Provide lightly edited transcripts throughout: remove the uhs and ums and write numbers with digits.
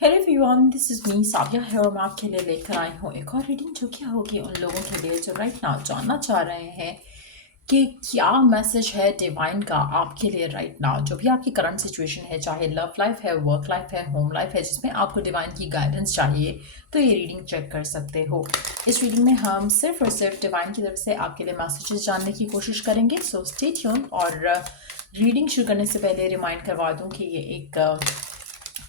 Hello everyone, this is me Sabiya है और मैं आपके लिए लेकर आई हूँ एक और रीडिंग जो कि होगी उन लोगों के लिए जो राइट नाउ जानना चाह रहे हैं कि क्या मैसेज है डिवाइन का आपके लिए राइट नाउ। जो भी आपकी करंट सिचुएशन है, चाहे लव लाइफ है, वर्क लाइफ है, होम लाइफ है, जिसमें आपको डिवाइन की गाइडेंस चाहिए, तो ये रीडिंग चेक कर सकते हो। इस रीडिंग में हम सिर्फ और सिर्फ डिवाइन की तरफ से आपके लिए मैसेजेस जानने की कोशिश करेंगे। So stay tune. और रीडिंग शुरू करने से पहले रिमाइंड करवा दूँ कि ये एक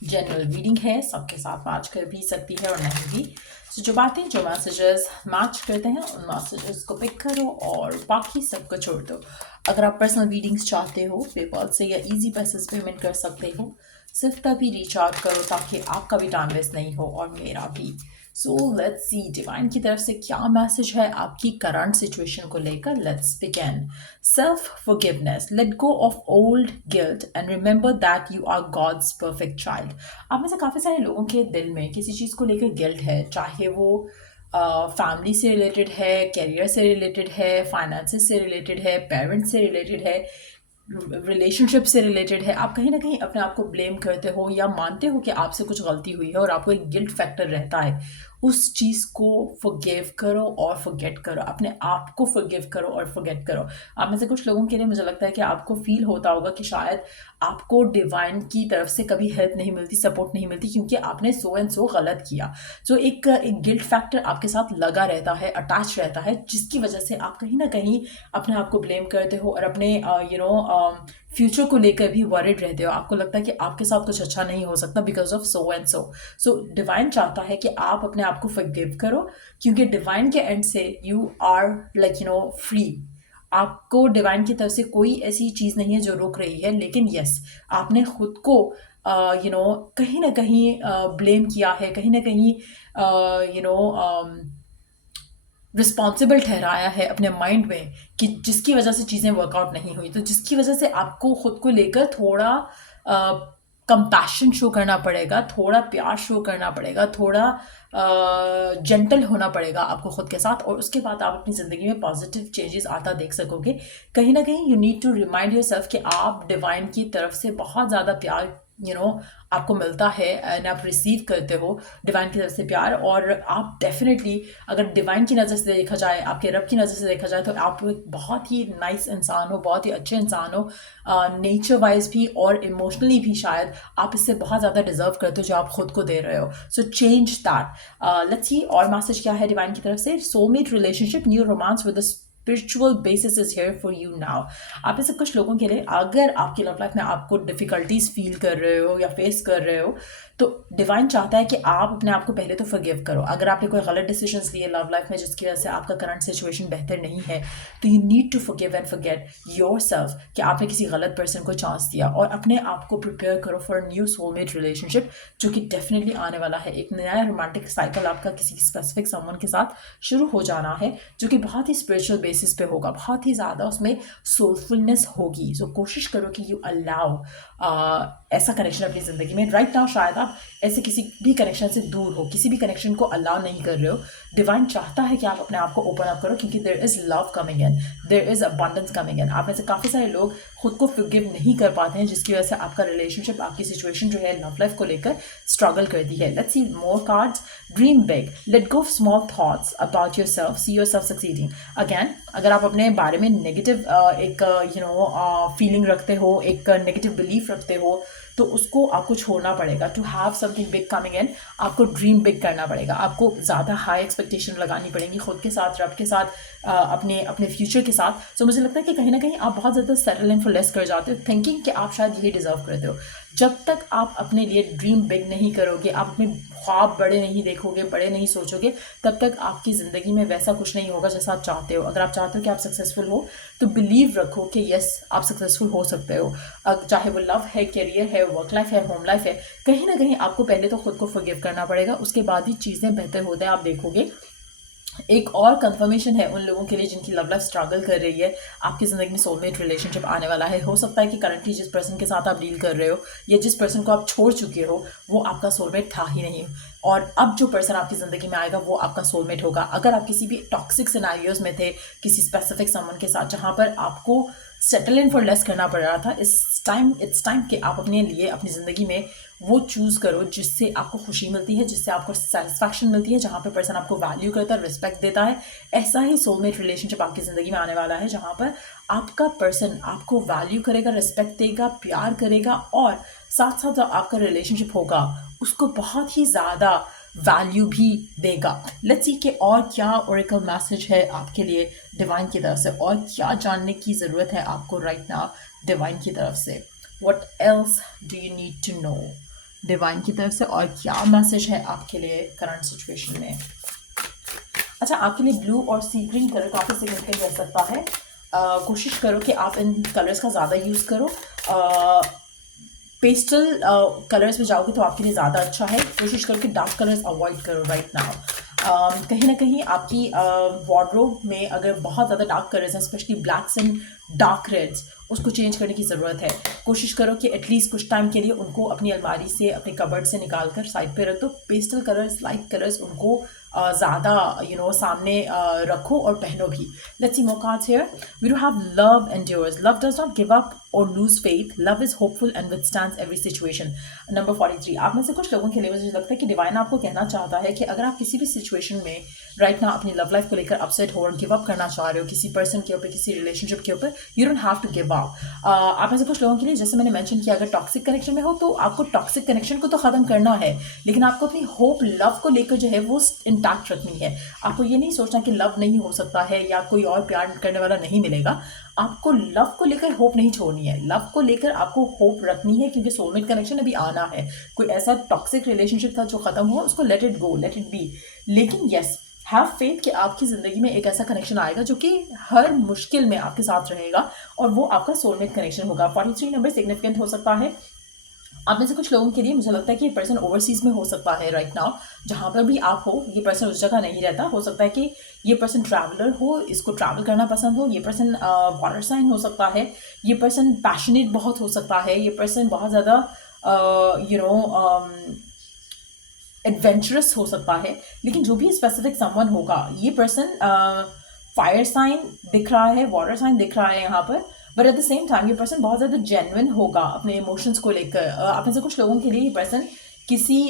जनरल रीडिंग है, सबके साथ मैच कर भी सकती है और नहीं भी। तो जो बातें, जो मैसेजेस मैच करते हैं, उन मैसेजेस को पिक करो और बाकी सबको छोड़ दो। अगर आप पर्सनल रीडिंग्स चाहते हो, पेपल से या इजी पैसेज पेमेंट कर सकते हो। सिर्फ तभी रीच आउट करो ताकि आपका भी टाइम वेस्ट नहीं हो और मेरा भी। सो लेट्स सी डिवाइन की तरफ से क्या मैसेज है आपकी करंट सिचुएशन को लेकर। Let's begin. Self forgiveness, let go of old guilt and remember that you are God's perfect child. आप में से काफ़ी सारे लोगों के दिल में किसी चीज़ को लेकर गिल्ट है, चाहे वो फैमिली से रिलेटेड है, करियर से रिलेटेड है, फाइनेंसेस से रिलेटेड है, पेरेंट्स से रिलेटेड है, रिलेशनशिप से रिलेटेड है। आप कहीं ना कहीं अपने आप को ब्लेम करते हो या मानते हो कि आपसे कुछ गलती हुई है और आपको एक गिल्ट फैक्टर रहता है। उस चीज़ को फॉरगिव करो और फॉरगेट करो, अपने आप को फॉरगिव करो और फॉरगेट करो। आप में से कुछ लोगों के लिए मुझे लगता है कि आपको फील होता होगा कि शायद आपको डिवाइन की तरफ से कभी हेल्प नहीं मिलती, सपोर्ट नहीं मिलती, क्योंकि आपने सो एंड सो गलत किया। सो एक गिल्ट फैक्टर आपके साथ लगा रहता है, अटैच रहता है, जिसकी वजह से आप कहीं ना कहीं अपने आप को ब्लेम करते हो और अपने फ्यूचर को लेकर भी वरिड रहते हो। आपको लगता है कि आपके साथ कुछ अच्छा नहीं हो सकता because of so and so. So divine चाहता है कि आप अपने आप को फॉरगिव करो, क्योंकि डिवाइन के एंड से यू आर फ्री। आपको डिवाइन की तरफ से कोई ऐसी चीज़ नहीं है जो रोक रही है, लेकिन यस, आपने खुद को कहीं ना कहीं ब्लेम किया है, कहीं ना कहीं यू नो रिस्पॉन्सिबल ठहराया है अपने माइंड में, कि जिसकी वजह से चीज़ें वर्कआउट नहीं हुई। तो जिसकी वजह से आपको खुद को लेकर थोड़ा कंपैशन शो करना पड़ेगा, थोड़ा प्यार शो करना पड़ेगा, थोड़ा जेंटल होना पड़ेगा आपको खुद के साथ, और उसके बाद आप अपनी ज़िंदगी में पॉजिटिव चेंजेस आता देख सकोगे। कहीं ना कहीं you need to remind yourself कि आप डिवाइन की तरफ से बहुत ज़्यादा प्यार आपको मिलता है एंड आप रिसीव करते हो डिवाइन की तरफ से प्यार। और आप डेफिनेटली, अगर डिवाइन की नज़र से देखा जाए, आपके रब की नज़र से देखा जाए, तो आप एक बहुत ही नाइस इंसान हो, बहुत ही अच्छे इंसान हो, नेचर वाइज भी और इमोशनली भी। शायद आप इससे बहुत ज़्यादा डिजर्व करते हो जो आप खुद को दे रहे हो। So change that. Let's see और मैसेज क्या है डिवाइन की तरफ से। Soulmate relationship, new romance with spiritual basis is here for you now. आप ऐसे कुछ लोगों के लिए, अगर आपकी लव लाइफ में आपको डिफिकल्टीज फील कर रहे हो या फेस कर रहे हो, तो डिवाइन चाहता है कि आप अपने आप को पहले तो फॉरगिव करो। अगर आपने कोई गलत डिसीजंस लिए लव लाइफ में जिसकी वजह से आपका करंट सिचुएशन बेहतर नहीं है, तो you need to forgive and forget yourself कि आपने किसी गलत पर्सन को चांस दिया, और अपने आप को प्रिपेयर करो फॉर न्यू सोलमेट रिलेशनशिप जो कि डेफिनेटली आने वाला है। एक नया रोमांटिक साइकिल आपका किसी स्पेसिफिक समवन के साथ शुरू हो जाना है, जो कि बहुत ही स्पिरिचुअल बेसिस पे होगा, बहुत ही ज़्यादा उसमें सोलफुलनेस होगी। सो कोशिश करो कि यू अलाउ ऐसा कनेक्शन अपनी ज़िंदगी में। राइट नाउ शायद आप ऐसे किसी भी कनेक्शन से दूर हो, किसी भी कनेक्शन को अलाउ नहीं कर रहे हो। डिवाइन चाहता है कि आप अपने आप को ओपन अप करो, क्योंकि there is love coming in, there is abundance coming in. आप में से काफ़ी सारे लोग खुद को फॉरगिव नहीं कर पाते हैं, जिसकी वजह से आपका रिलेशनशिप, आपकी सिचुएशन जो है लव लाइफ को लेकर स्ट्रगल करती है। Let's see more cards. Dream big, late go of small thoughts about your self, see your self succeeding. Again, अगर आप अपने बारे में नेगेटिव एक फीलिंग रखते हो, एक नेगेटिव बिलीफ रखते हो, तो उसको आपको छोड़ना पड़ेगा। To have something big coming in, आपको ड्रीम बिग करना पड़ेगा, आपको ज़्यादा हाई एक्सपेक्टेशन लगानी पड़ेंगी खुद के साथ, रब के साथ, अपने अपने फ्यूचर के साथ। सो मुझे लगता है कि कहीं ना कहीं आप बहुत ज़्यादा सेटल इन फॉर लेस कर जाते हो, थिंकिंग कि आप शायद यही डिजर्व करते हो। जब तक आप अपने लिए ड्रीम बिग नहीं करोगे, आप अपने ख्वाब बड़े नहीं देखोगे, बड़े नहीं सोचोगे, तब तक आपकी ज़िंदगी में वैसा कुछ नहीं होगा जैसा आप चाहते हो। अगर आप चाहते हो कि आप सक्सेसफुल हो, तो बिलीव रखो कि यस, आप सक्सेसफुल हो सकते हो। चाहे वो लव है, करियर है, वर्क लाइफ है, होम लाइफ है, कहीं ना कहीं आपको पहले तो खुद को फॉरगिव करना पड़ेगा, उसके बाद ही चीज़ें बेहतर होते हैं, आप देखोगे। एक और कंफर्मेशन है उन लोगों के लिए जिनकी लव लाइफ स्ट्रगल कर रही है, आपकी ज़िंदगी में सोलमेट रिलेशनशिप आने वाला है। हो सकता है कि करंटली जिस पर्सन के साथ आप डील कर रहे हो या जिस पर्सन को आप छोड़ चुके हो, वो आपका सोलमेट था ही नहीं, और अब जो पर्सन आपकी ज़िंदगी में आएगा वो आपका सोलमेट होगा। अगर आप किसी भी टॉक्सिक सिनेरियोज में थे, किसी स्पेसिफिक समवन के साथ, जहाँ पर आपको सेटल इन फॉर लेस करना पड़ रहा था, इट्स टाइम कि आप अपने लिए अपनी ज़िंदगी में वो चूज़ करो जिससे आपको खुशी मिलती है, जिससे आपको सेटिस्फैक्शन मिलती है, जहाँ पर पर्सन आपको वैल्यू करता है, रिस्पेक्ट देता है। ऐसा ही सोलमेट रिलेशनशिप आपकी ज़िंदगी में आने वाला है, जहाँ पर आपका पर्सन आपको वैल्यू करेगा, रिस्पेक्ट देगा, प्यार करेगा, और साथ साथ जो आपका रिलेशनशिप होगा उसको बहुत ही ज़्यादा वैल्यू भी देगा। लेट्स सी कि और क्या ओरेकल मैसेज है आपके लिए डिवाइन की तरफ से, और क्या जानने की ज़रूरत है आपको राइट नाउ डिवाइन की तरफ से। What else do you need to know divine की तरफ से, और क्या मैसेज है आपके लिए करंट सिचुएशन में। अच्छा, आपके लिए ब्लू और सी ग्रीन कलर काफ़ी सिग्निफिकेंट रह सकता है। कोशिश करो कि आप इन कलर्स का ज़्यादा यूज़ करो। पेस्टल कलर्स में जाओगे तो आपके लिए ज़्यादा अच्छा है। कोशिश करो कि डार्क कलर्स अवॉइड करो राइट नाउ। कहीं ना कहीं आपकी वार्डरोब में अगर बहुत ज़्यादा डार्क कलर्स हैं, specially blacks and dark reds, उसको चेंज करने की ज़रूरत है। कोशिश करो कि एटलीस्ट कुछ टाइम के लिए उनको अपनी अलमारी से, अपने कबर्ड से निकाल कर साइड पे रख दो। पेस्टल कलर्स, लाइट कलर्स, उनको ज़्यादा सामने रखो और पहनो भी। Let's see more cards here. We do have love endures, love does not give up और lose faith, love is hopeful and withstands every situation. Number 43, आप में से कुछ लोगों के लिए मुझे लगता है कि डिवाइन आपको कहना चाहता है कि अगर आप किसी भी सिचुएशन में राइट ना अपनी लव लाइफ को लेकर अपसेट हो और गिव अप करना चाह रहे हो किसी पर्सन के ऊपर, किसी रिलेशनशिप के ऊपर, you don't have to give up. आप में से कुछ लोगों के लिए, जैसे मैंने मेंशन किया, अगर टॉक्सिक कनेक्शन में हो तो आपको टॉक्सिक कनेक्शन को तो ख़त्म करना है, लेकिन आपको अपनी होप लव को लेकर जो है वो इंटैक्ट रखनी है। आपको ये नहीं सोचना कि लव नहीं हो सकता है या कोई और प्यार करने वाला नहीं मिलेगा। आपको लव को लेकर होप नहीं छोड़नी है, लव को लेकर आपको होप रखनी है, क्योंकि सोलमेट कनेक्शन अभी आना है। कोई ऐसा टॉक्सिक रिलेशनशिप था जो ख़त्म हुआ, उसको late it go, let it be. लेकिन यस, हैव फेथ कि आपकी ज़िंदगी में एक ऐसा कनेक्शन आएगा जो कि हर मुश्किल में आपके साथ रहेगा, और वो आपका सोलमेट कनेक्शन होगा। 43 नंबर सिग्निफिकेंट हो सकता है आप में से कुछ लोगों के लिए। मुझे लगता है कि ये पर्सन ओवरसीज में हो सकता है राइट नाउ, जहाँ पर भी आप हो। ये पर्सन उस जगह नहीं रहता। हो सकता है कि ये पर्सन ट्रैवलर हो, इसको ट्रैवल करना पसंद हो। ये पर्सन वाटर साइन हो सकता है। ये पर्सन पैशनेट बहुत हो सकता है। ये पर्सन बहुत ज़्यादा एडवेंचरस हो सकता है। लेकिन जो भी स्पेसिफिक समवन होगा, ये पर्सन फायर साइन दिख रहा है, वाटर साइन दिख रहा है यहाँ पर, but at the same time ये पर्सन बहुत ज़्यादा जेन्युइन होगा अपने इमोशंस को लेकर। आप में से कुछ लोगों के लिए ये पर्सन किसी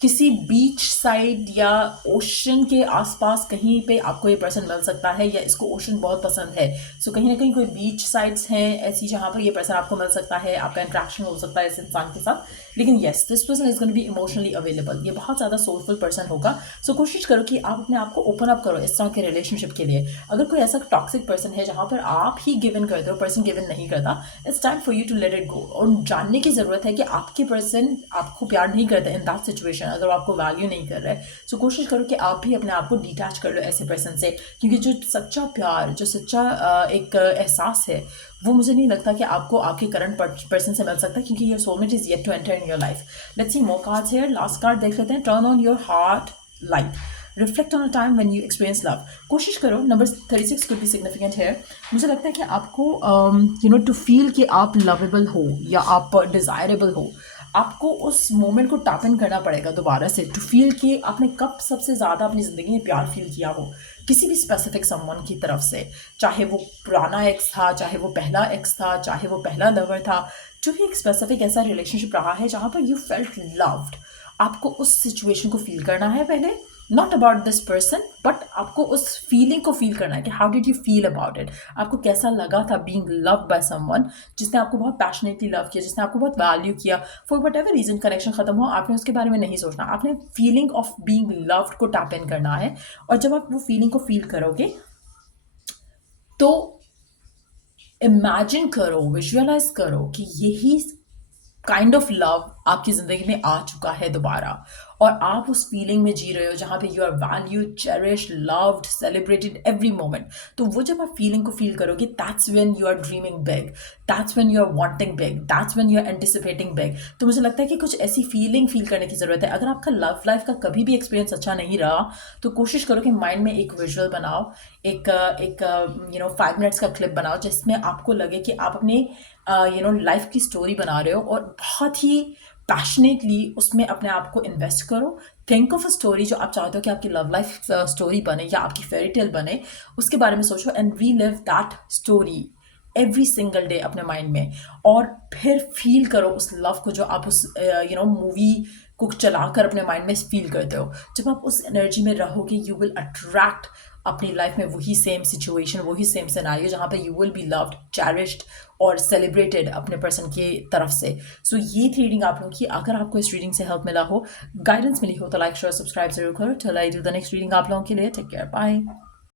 किसी बीच साइड या ओशन के आसपास कहीं पे आपको ये पर्सन मिल सकता है, या इसको ओशन बहुत पसंद है। सो कहीं ना कहीं कोई बीच साइड्स हैं ऐसी जहाँ पर ये पर्सन आपको मिल सकता है, आपका इंट्रैक्शन हो सकता है इस इंसान के साथ। लेकिन yes, this person is going to be emotionally available. ये बहुत ज़्यादा सोलफुल पर्सन होगा। सो कोशिश करो कि आप अपने आप को ओपन अप करो इस तरह के रिलेशनशिप के लिए। अगर कोई ऐसा टॉक्सिक पर्सन है जहाँ पर आप ही गिव इन करते हो, पर्सन गिव इन नहीं करता, it's time for you to let it go. और जानने की ज़रूरत है कि आपके पर्सन आपको प्यार नहीं करते इन दैट सिचुएशन, अगर वो आपको वैल्यू नहीं कर रहा है। सो कोशिश करो कि आप भी अपने आप को डिटैच कर लो ऐसे पर्सन से, क्योंकि जो सच्चा प्यार, जो सच्चा एक एहसास है, वो मुझे नहीं लगता कि आपको आपके करंट पर्सन से मिल सकता, क्योंकि your soulmate is yet to enter in your life. Let's see more cards here. Last card देख लेते हैं। Turn on your heart light, reflect on a time when you experience love. कोशिश करो, number 36 could be significant है। मुझे लगता है कि आपको टू फील कि आप लवेबल हो या आप डिज़ायरेबल हो, आपको उस मोमेंट को टैप इन करना पड़ेगा दोबारा से, टू फील कि आपने कब सबसे ज़्यादा अपनी ज़िंदगी में प्यार फील किया हो किसी भी स्पेसिफिक समवन की तरफ से। चाहे वो पुराना एक्स था, चाहे वो पहला एक्स था, चाहे वो पहला लवर था, जो भी एक स्पेसिफिक ऐसा रिलेशनशिप रहा है जहाँ पर यू फेल्ट लव्ड, आपको उस सिचुएशन को फील करना है पहले। Not about this person, but आपको उस फीलिंग को फील करना है कि how did you feel about it. आपको कैसा लगा था बीइंग लव्ड बाय समवन, जिसने आपको बहुत पैशनेटली लव किया, जिसने आपको बहुत वैल्यू किया। For whatever reason connection खत्म हुआ, आपने उसके बारे में नहीं सोचना, आपने फीलिंग ऑफ बीइंग लव्ड को टैप इन करना है। और जब आप वो फीलिंग को फील करोगे तो इमेजिन करो, विजुअलाइज करो कि यही काइंड ऑफ लव आपकी ज़िंदगी में आ चुका है दोबारा, और आप उस फीलिंग में जी रहे हो जहाँ पे you are valued, cherished, loved, celebrated every moment. तो वो जब आप फीलिंग को फील करोगे, that's when you are dreaming big, that's when you are wanting big, that's when you are anticipating big. तो मुझे लगता है कि कुछ ऐसी फीलिंग फील करने की ज़रूरत है। अगर आपका लव लाइफ का कभी भी एक्सपीरियंस अच्छा नहीं रहा, तो कोशिश करो कि माइंड में एक विजुअल बनाओ, एक 5 मिनट्स का क्लिप बनाओ, जिसमें आपको लगे कि आप अपने लाइफ की स्टोरी बना रहे हो, और बहुत ही पैशनेटली उसमें अपने आप को इन्वेस्ट करो। थिंक ऑफ अ स्टोरी जो आप चाहते हो कि आपकी लव लाइफ स्टोरी बने या आपकी फेरी टेल बने, उसके बारे में सोचो and relive that story every single day अपने माइंड में। और फिर फील करो उस लव को जो आप उस मूवी को चलाकर अपने माइंड में फील करते हो। जब आप उस एनर्जी में रहोगे यू विल अट्रैक्ट अपनी लाइफ में वही सेम सिचुएशन, वही सेम सिनेरियो जहाँ पे you will be loved, cherished और सेलिब्रेटेड अपने पर्सन की तरफ से। सो ये थी रीडिंग आप लोगों की। अगर आपको इस रीडिंग से हेल्प मिला हो, गाइडेंस मिली हो, तो लाइक शेयर सब्सक्राइब जरूर करो। चल I do the next reading आप लोगों के लिए। Take care, bye.